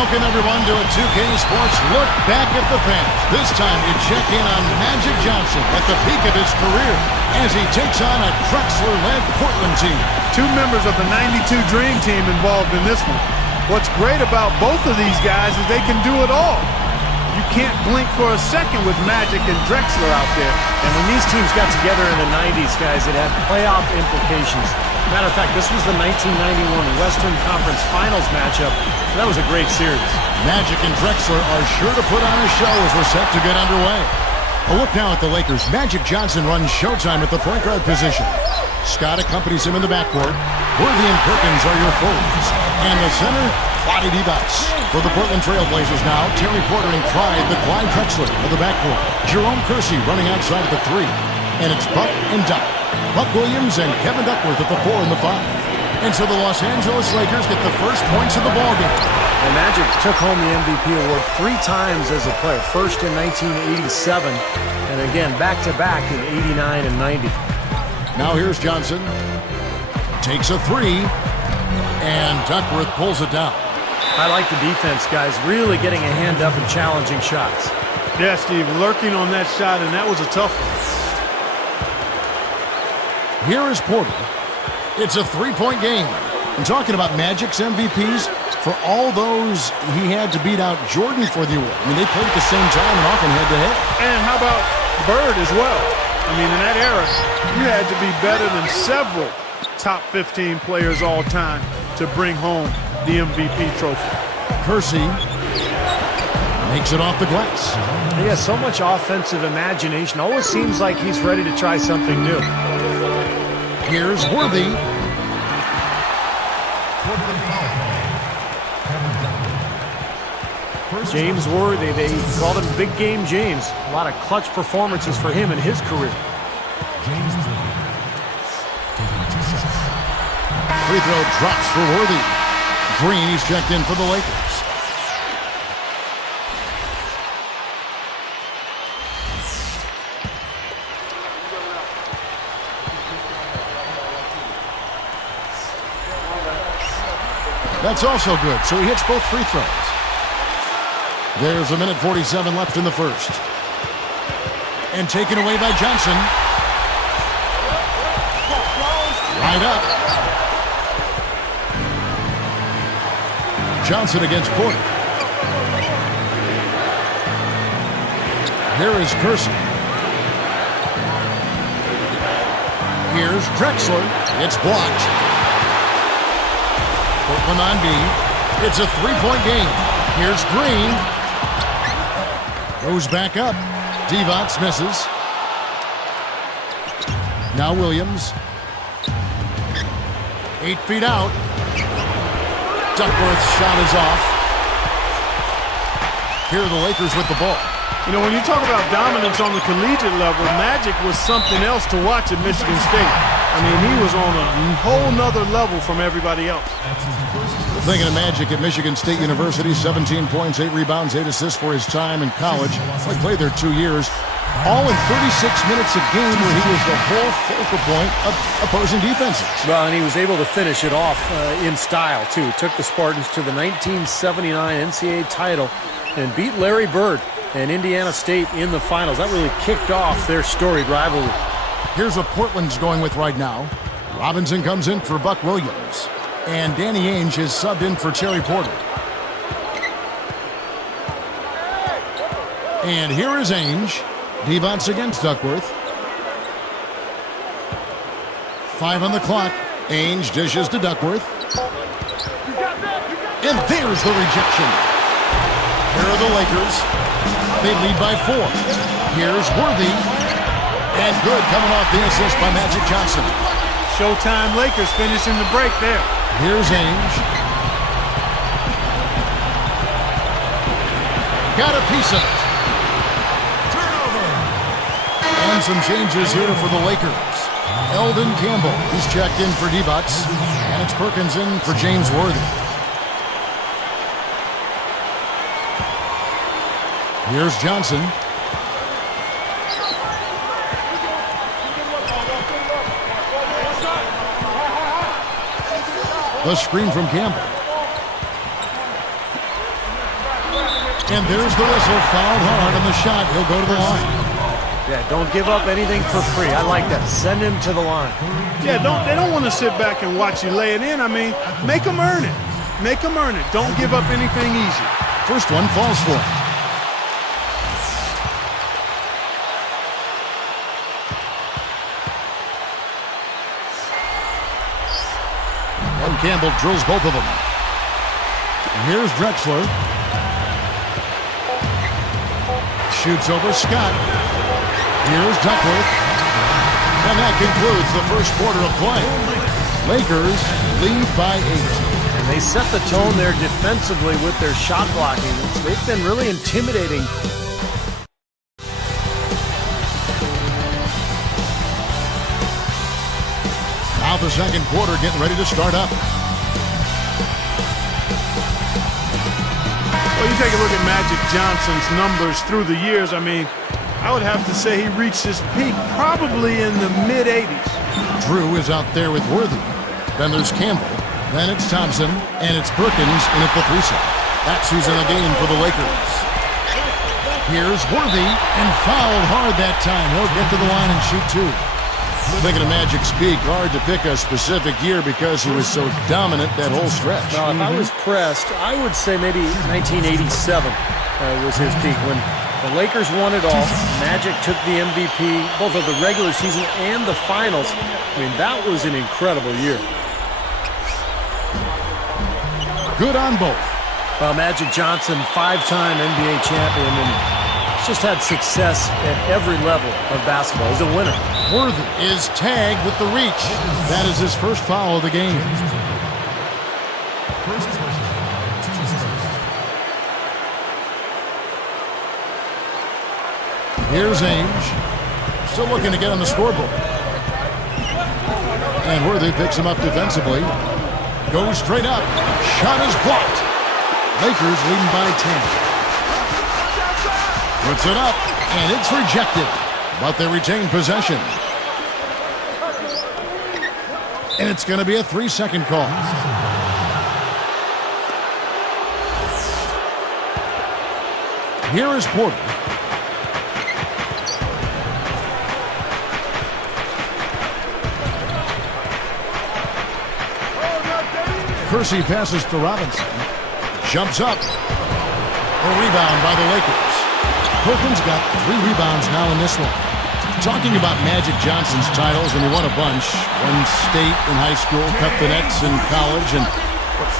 Welcome, everyone, to a 2K Sports Look Back at the Past. This time, you check in on Magic Johnson at the peak of his career as he takes on a Drexler-led Portland team. Two members of the '92 Dream Team involved in this one. What's great about both of these guys is they can do it all. You can't blink for a second with Magic and Drexler out there. And when these teams got together in the 90s, guys, it had playoff implications. Matter of fact, this was the 1991 Western Conference Finals matchup. That was a great series. Magic and Drexler are sure to put on a show as we're set to get underway. A look now at the Lakers. Magic Johnson runs Showtime at the point guard position. Scott accompanies him in the backcourt. Worthy and Perkins are your forwards. And the center, Clyde Divac. For the Portland Trail Blazers now, Terry Porter and the Clyde Drexler of the backcourt. Jerome Kersey running outside of the 3. And it's Buck and Duck. Buck Williams and Kevin Duckworth at the 4 and the 5. And so the Los Angeles Lakers get the first points of the ballgame. And Magic took home the MVP award 3 times as a player. First in 1987, and again back-to-back in 89 and 90. Now here's Johnson. Takes a 3, and Duckworth pulls it down. I like the defense, guys. Really getting a hand up and challenging shots. Yeah, Steve, lurking on that shot, and that was a tough one. Here is Porter. It's a 3-point game. And talking about Magic's MVPs, for all those he had to beat out Jordan for the award. I mean, they played at the same time and often head-to-head. And how about Bird as well? I mean, in that era, you had to be better than several top 15 players all time to bring home the MVP trophy. Kersey makes it off the glass. He has so much offensive imagination. Always seems like he's ready to try something new. Here's Worthy. James Worthy, they called him Big Game James. A lot of clutch performances for him in his career. Free throw drops for Worthy. Green, he's checked in for the Lakers. That's also good, so he hits both free throws. There's a minute 47 left in the first. And taken away by Johnson. Right up. Johnson against Porter. Here is Kersey. Here's Drexler. It's blocked. Portland on B. It's a 3-point game. Here's Green. Goes back up. Divac misses. Now Williams. 8 feet out. Duckworth's shot is off. Here are the Lakers with the ball. You know, when you talk about dominance on the collegiate level, Magic was something else to watch at Michigan State. I mean, he was on a whole nother level from everybody else. Thinking of Magic at Michigan State University, 17 points, 8 rebounds, 8 assists for his time in college. He played there 2 years, all in 36 minutes a game where he was the whole focal point of opposing defenses. Well, and he was able to finish it off in style, too. Took the Spartans to the 1979 NCAA title and beat Larry Bird and Indiana State in the finals. That really kicked off their storied rivalry. Here's what Portland's going with right now. Robinson comes in for Buck Williams. And Danny Ainge is subbed in for Terry Porter. And here is Ainge. Divac against Duckworth. 5 on the clock. Ainge dishes to Duckworth. And there's the rejection. Here are the Lakers. They lead by 4. Here's Worthy. And good coming off the assist by Magic Johnson. Showtime Lakers finishing the break there. Here's Ainge. Got a piece of it. Turnover. And some changes here for the Lakers. Eldon Campbell, he's checked in for Divac. And it's Perkins in for James Worthy. Here's Johnson. The screen from Campbell. And there's the whistle, fouled hard on the shot. He'll go to the line. Yeah, don't give up anything for free. I like that. Send him to the line. Yeah, they don't want to sit back and watch you lay it in. I mean, make them earn it. Make them earn it. Don't give up anything easy. First one falls for him. And Campbell drills both of them. And here's Drexler. Shoots over Scott. Here's Duckworth. And that concludes the first quarter of play. Lakers lead by 8. And they set the tone there defensively with their shot blocking. They've been really intimidating. Now the second quarter getting ready to start up. Well, you take a look at Magic Johnson's numbers through the years. I mean, I would have to say he reached his peak probably in the mid-'80s. Drew is out there with Worthy. Then there's Campbell. Then it's Thompson. And it's Perkins in at the 3 set. That's who's in the game for the Lakers. Here's Worthy. And fouled hard that time. He'll get to the line and shoot 2. Thinking of Magic's peak, hard to pick a specific year because he was so dominant that whole stretch. Now, if I was pressed, I would say maybe 1987 was his peak when the Lakers won it all. Magic took the MVP, both of the regular season and the finals. I mean, that was an incredible year. Good on both. Well, Magic Johnson, 5-time NBA champion, and he's just had success at every level of basketball. He's a winner. Worthy is tagged with the reach. That is his first foul of the game. Here's Ainge. Still looking to get on the scoreboard. And Worthy picks him up defensively. Goes straight up. Shot is blocked. Lakers leading by 10. Puts it up, and it's rejected. But they retain possession. And it's going to be a 3-second call. Here is Porter. Kersey passes to Robinson. Jumps up. A rebound by the Lakers. Perkins got 3 rebounds now in this one. Talking about Magic Johnson's titles, and he won a bunch. Won state in high school, cut the nets in college, and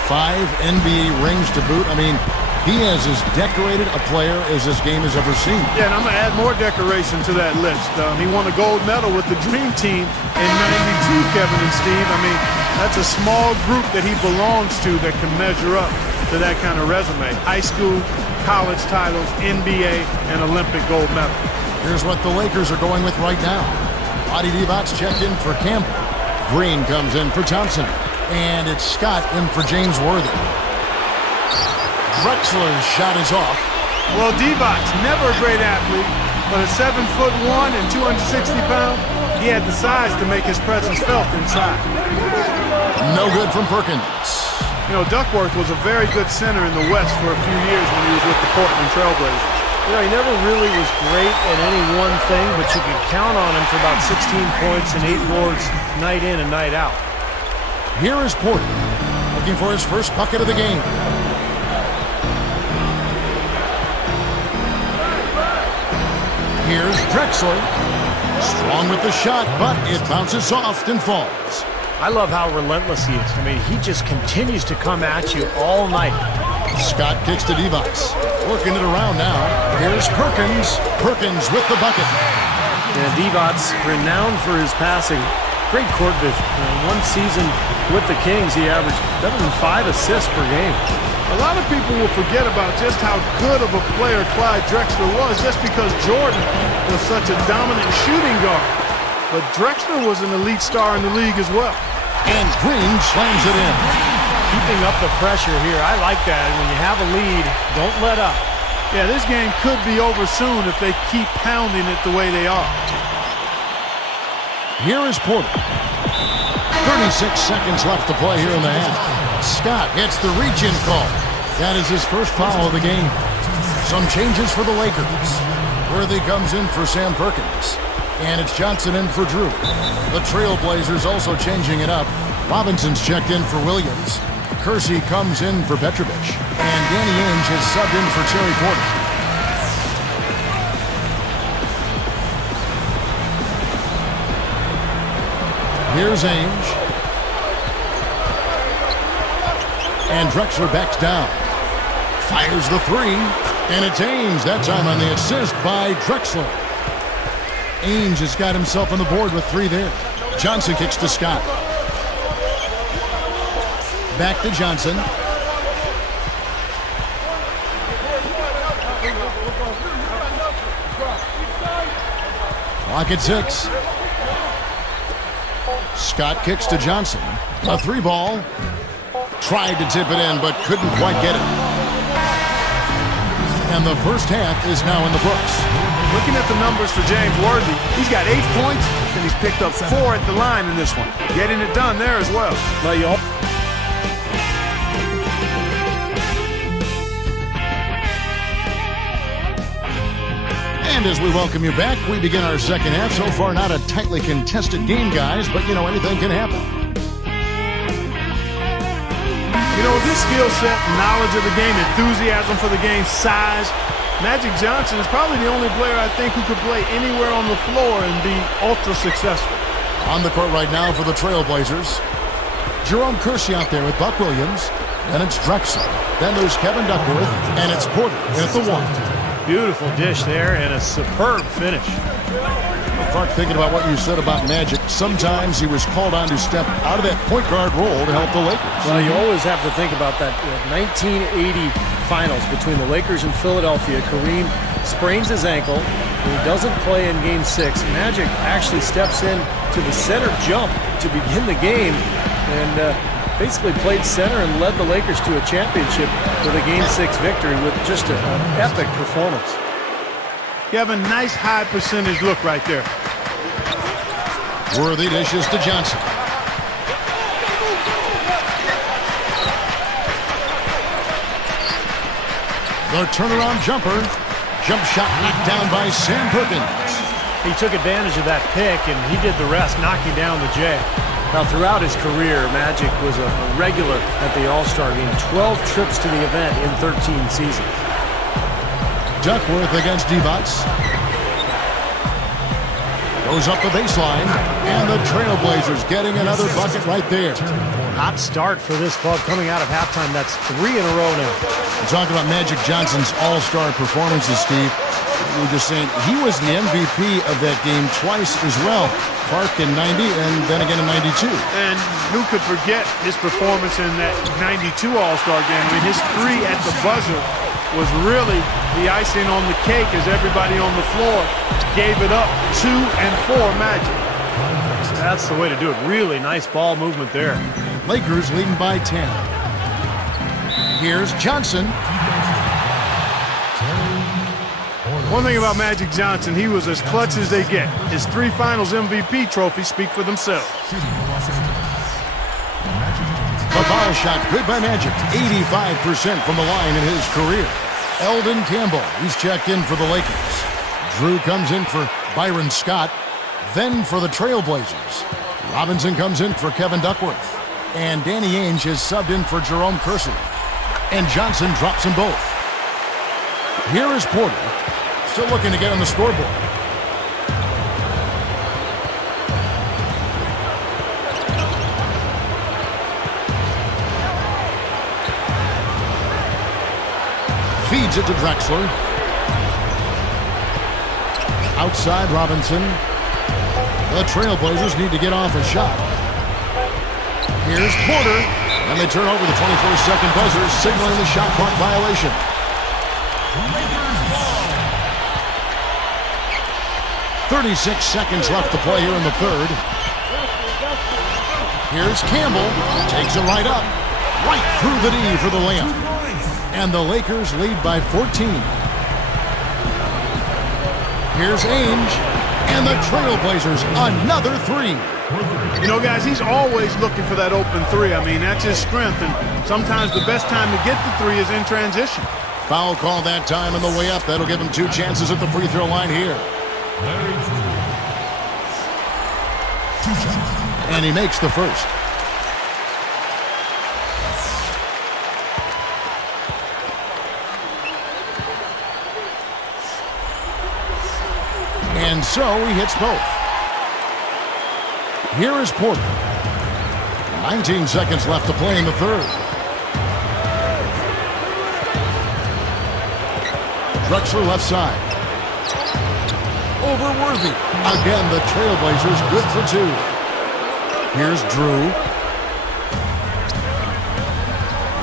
5 NBA rings to boot. I mean, he is as decorated a player as this game has ever seen. Yeah, and I'm going to add more decoration to that list. He won a gold medal with the Dream Team in '92, Kevin and Steve. I mean, that's a small group that he belongs to that can measure up to that kind of resume. High school, college titles, NBA, and Olympic gold medal. Here's what the Lakers are going with right now. Adi Divac's checked in for Campbell. Green comes in for Thompson. And it's Scott in for James Worthy. Drexler's shot is off. Well, Divac's never a great athlete, but at 7'1" and 260 pounds, he had the size to make his presence felt inside. No good from Perkins. You know, Duckworth was a very good center in the West for a few years when he was with the Portland Trailblazers. You know, he never really was great at any one thing, but you could count on him for about 16 points and 8 boards night in and night out. Here is Porter, looking for his first bucket of the game. Here's Drexler. Strong with the shot, but it bounces soft and falls. I love how relentless he is. I mean, he just continues to come at you all night. Scott kicks to Divac. Working it around now. Here's Perkins. Perkins with the bucket. Yeah, Divac's renowned for his passing. Great court vision. One season with the Kings, he averaged better than 5 assists per game. A lot of people will forget about just how good of a player Clyde Drexler was just because Jordan was such a dominant shooting guard. But Drexler was an elite star in the league as well. And Green slams it in. Keeping up the pressure here. I like that. When you have a lead, don't let up. Yeah, this game could be over soon if they keep pounding it the way they are. Here is Porter. 36 seconds left to play here in the half. Scott gets the reach-in call. That is his first foul of the game. Some changes for the Lakers. Worthy comes in for Sam Perkins. And it's Johnson in for Drew. The Trailblazers also changing it up. Robinson's checked in for Williams. Kersey comes in for Petrovic. And Danny Ainge has subbed in for Terry Porter. Here's Ainge. And Drexler backs down. Fires the three. And it's Ainge, that time on the assist by Drexler. Ainge has got himself on the board with 3 there. Johnson kicks to Scott. Back to Johnson. Clock at 6. Scott kicks to Johnson. A 3 ball. Tried to tip it in, but couldn't quite get it. And the first half is now in the books. Looking at the numbers for James Worthy, he's got 8 points, and he's picked up 4 at the line in this one. Getting it done there as well. And as we welcome you back, we begin our second half. So far, not a tightly contested game, guys, but, you know, anything can happen. You know, with his skill set, knowledge of the game, enthusiasm for the game, size, Magic Johnson is probably the only player I think who could play anywhere on the floor and be ultra successful. On the court right now for the Trailblazers, Jerome Kersey out there with Buck Williams. Then it's Drexler. Then there's Kevin Duckworth. And it's Porter at the 1. Beautiful dish there and a superb finish. Clark, thinking about what you said about Magic, sometimes he was called on to step out of that point guard role to help the Lakers. Well, you always have to think about that 1980 finals between the Lakers and Philadelphia. Kareem sprains his ankle, and he doesn't play in Game 6. Magic actually steps in to the center jump to begin the game and basically played center and led the Lakers to a championship with a Game 6 victory with just an epic performance. You have a nice high percentage look right there. Worthy dishes to Johnson. The turnaround jumper. Jump shot knocked down by Sam Perkins. He took advantage of that pick, and he did the rest, knocking down the J. Now, throughout his career, Magic was a regular at the All-Star game. 12 trips to the event in 13 seasons. Duckworth against Divac. Goes up the baseline, and the Trailblazers getting another bucket right there. Hot start for this club coming out of halftime. That's 3 in a row now. We're talking about Magic Johnson's all-star performances, Steve. We were just saying he was the MVP of that game twice as well. Clark in 90 and then again in 92. And who could forget his performance in that 92 All-Star game? I mean, his 3 at the buzzer was really the icing on the cake as everybody on the floor gave it up 2 and 4 Magic. That's the way to do it. Really nice ball movement there. Lakers leading by 10. Here's Johnson. One thing about Magic Johnson, he was as clutch as they get. His 3 finals MVP trophies speak for themselves. A foul shot, good by Magic. 85% from the line in his career. Eldon Campbell, he's checked in for the Lakers. Drew comes in for Byron Scott. Then for the Trailblazers, Robinson comes in for Kevin Duckworth. And Danny Ainge has subbed in for Jerome Kersey. And Johnson drops them both. Here is Porter, still looking to get on the scoreboard. Feeds it to Drexler. Outside Robinson. The Trailblazers need to get off a shot. Here's Porter. And they turn over the 21st-second buzzer, signaling the shot clock violation. 36 seconds left to play here in the third. Here's Campbell. Takes it right up. Right through the knee for the layup. And the Lakers lead by 14. Here's Ainge. And the Trailblazers, another 3. You know, guys, he's always looking for that open 3. I mean, that's his strength. And sometimes the best time to get the 3 is in transition. Foul call that time on the way up. That'll give him 2 chances at the free throw line here. And he makes the first. And so he hits both. Here is Porter. 19 seconds left to play in the third. Drexler left side. Over Worthy. Again, the Trailblazers good for 2. Here's Drew.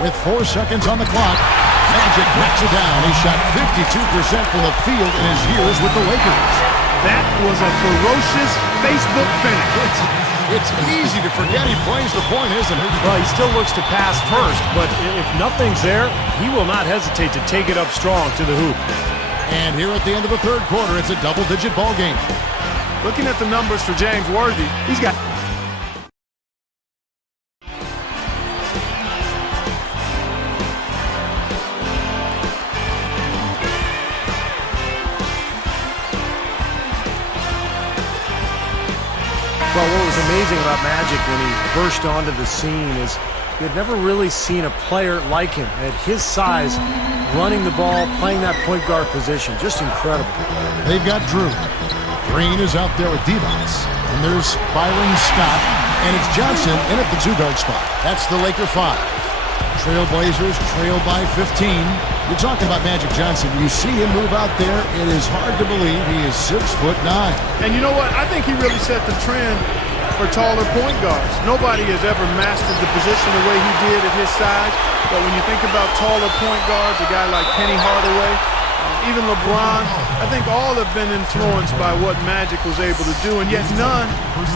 With 4 seconds on the clock, Magic knocks it down. He shot 52% from the field in his years with the Lakers. That was a ferocious Facebook finish. It's easy to forget he plays the point, isn't it? Well, he still looks to pass first, but if nothing's there, he will not hesitate to take it up strong to the hoop. And here at the end of the third quarter, it's a double-digit ball game. Looking at the numbers for James Worthy, he's got... Well, what was amazing about Magic when he burst onto the scene is you had never really seen a player like him at his size, running the ball, playing that point guard position. Just incredible. They've got Drew. Green is out there with Divac. And there's Byron Scott. And it's Johnson in at the 2-guard spot. That's the Laker 5. Trailblazers trail by 15. You're talking about Magic Johnson. You see him move out there. It is hard to believe he is 6'9". And you know what? I think he really set the trend for taller point guards. Nobody has ever mastered the position the way he did at his size. But when you think about taller point guards, a guy like Penny Hardaway, even LeBron, I think all have been influenced by what Magic was able to do. And yet none,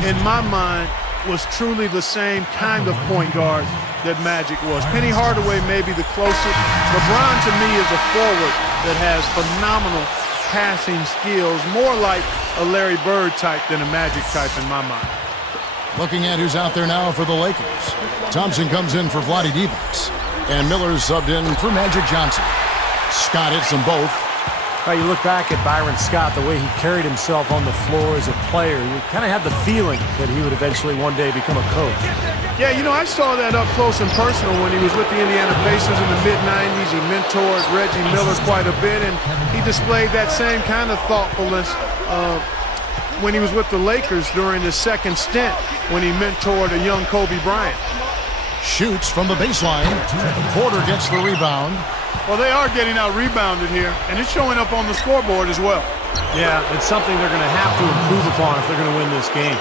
in my mind, was truly the same kind of point guard that Magic was. Penny Hardaway may be the closest. LeBron, to me, is a forward that has phenomenal passing skills, more like a Larry Bird type than a Magic type in my mind. Looking at who's out there now for the Lakers. Thompson comes in for Vlade Divac. And Miller's subbed in for Magic Johnson. Scott hits them both. Well, you look back at Byron Scott, the way he carried himself on the floor as a player, you kind of had the feeling that he would eventually one day become a coach. Yeah, you know, I saw that up close and personal when he was with the Indiana Pacers in the mid-'90s. He mentored Reggie Miller quite a bit, and he displayed that same kind of thoughtfulness when he was with the Lakers during his second stint when he mentored a young Kobe Bryant. Shoots from the baseline. Porter gets the rebound. Well, they are getting out-rebounded here, and it's showing up on the scoreboard as well. Yeah, it's something they're going to have to improve upon if they're going to win this game.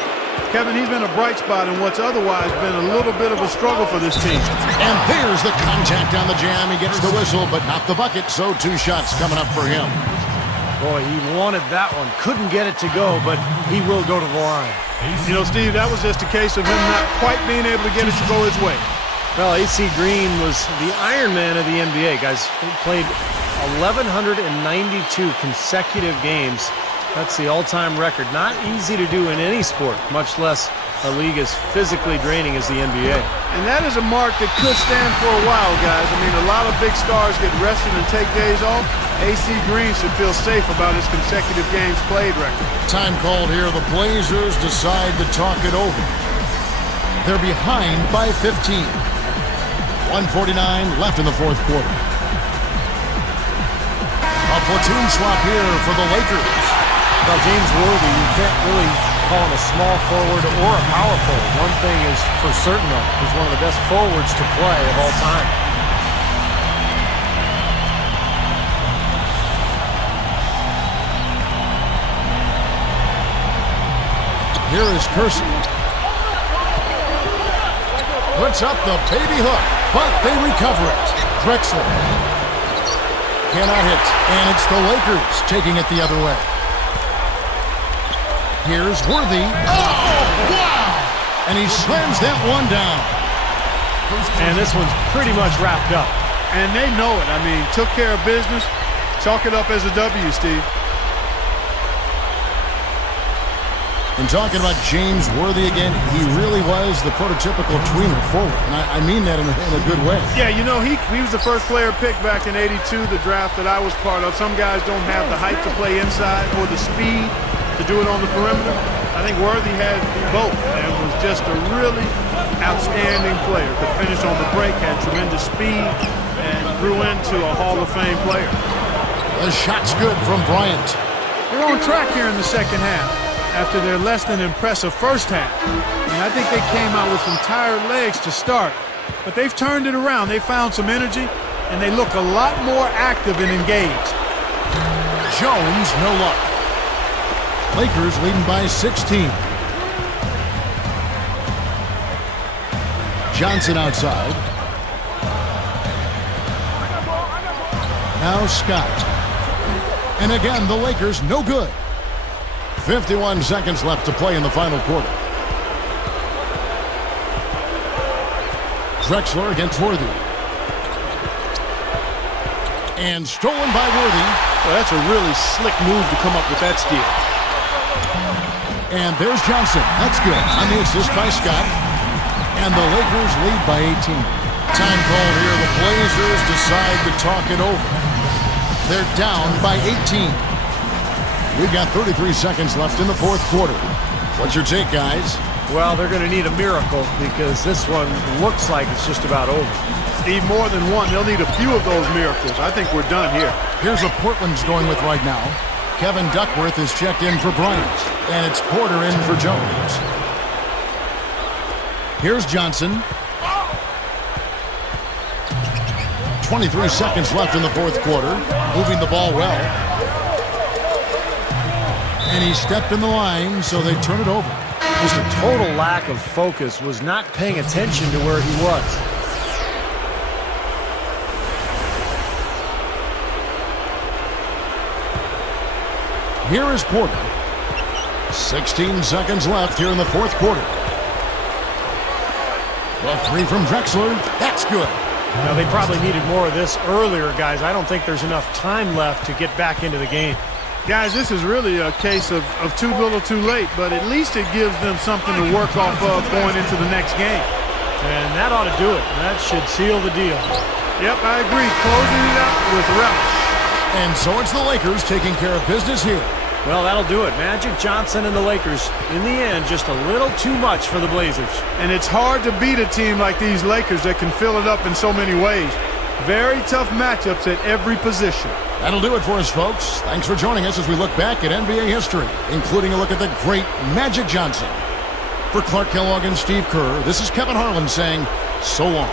Kevin, he's been a bright spot in what's otherwise been a little bit of a struggle for this team. And there's the contact on the jam. He gets the whistle, but not the bucket, so 2 shots coming up for him. Boy, he wanted that one. Couldn't get it to go, but he will go to the line. You know, Steve, that was just a case of him not quite being able to get it to go his way. Well, AC Green was the Iron Man of the NBA, guys. He played 1,192 consecutive games. That's the all-time record. Not easy to do in any sport, much less a league as physically draining as the NBA. And that is a mark that could stand for a while, guys. I mean, a lot of big stars get rested and take days off. AC Green should feel safe about his consecutive games played record. Time called here. The Blazers decide to talk it over. They're behind by 15. 1:49 left in the fourth quarter. A platoon swap here for the Lakers. Well, James Worthy, you can't really call him a small forward or a power forward. One thing is for certain, though, he's one of the best forwards to play of all time. Here is Kersey. Puts up the baby hook, but they recover it. Drexler cannot hit, and it's the Lakers taking it the other way. Here's Worthy. Oh, wow! And he slams that one down. And this one's pretty much wrapped up. And they know it. I mean, took care of business. Chalk it up as a W, Steve. And talking about James Worthy again, he really was the prototypical tweener forward. And I mean that in a good way. Yeah, you know, he was the first player picked back in '82, the draft that I was part of. Some guys don't have the height to play inside or the speed to do it on the perimeter. I think Worthy had both and was just a really outstanding player. Could finish on the break, had tremendous speed, and grew into a Hall of Fame player. The shot's good from Bryant. They're on track here in the second half after their less than impressive first half. And I think they came out with some tired legs to start, but they've turned it around. They found some energy, and they look a lot more active and engaged. Jones, no luck. Lakers leading by 16. Johnson outside. Now Scott. And again, the Lakers no good. 51 seconds left to play in the final quarter. Drexler against Worthy. And stolen by Worthy. Well, that's a really slick move to come up with that steal. And there's Johnson. That's good. On the assist by Scott. And the Lakers lead by 18. Time called here. The Blazers decide to talk it over. They're down by 18. We've got 33 seconds left in the fourth quarter. What's your take, guys? Well, they're going to need a miracle because this one looks like it's just about over. Steve, more than one. They'll need a few of those miracles. I think we're done here. Here's what Portland's going with right now. Kevin Duckworth is checked in for Bryant, and it's Porter in for Jones. Here's Johnson. 23 seconds left in the fourth quarter. Moving the ball well. And he stepped in the line, so they turn it over. Just a total lack of focus, was not paying attention to where he was. Here is Porter. 16 seconds left here in the fourth quarter. The three from Drexler. That's good. Now, they probably needed more of this earlier, guys. I don't think there's enough time left to get back into the game. Guys, this is really a case of too little too late, but at least it gives them something to work off of going into the next game. And that ought to do it. That should seal the deal. Yep, I agree. Closing it out with relish. And so it's the Lakers taking care of business here. Well, that'll do it. Magic Johnson and the Lakers, in the end, just a little too much for the Blazers. And it's hard to beat a team like these Lakers that can fill it up in so many ways. Very tough matchups at every position. That'll do it for us, folks. Thanks for joining us as we look back at NBA history, including a look at the great Magic Johnson. For Clark Kellogg and Steve Kerr, this is Kevin Harlan saying so long.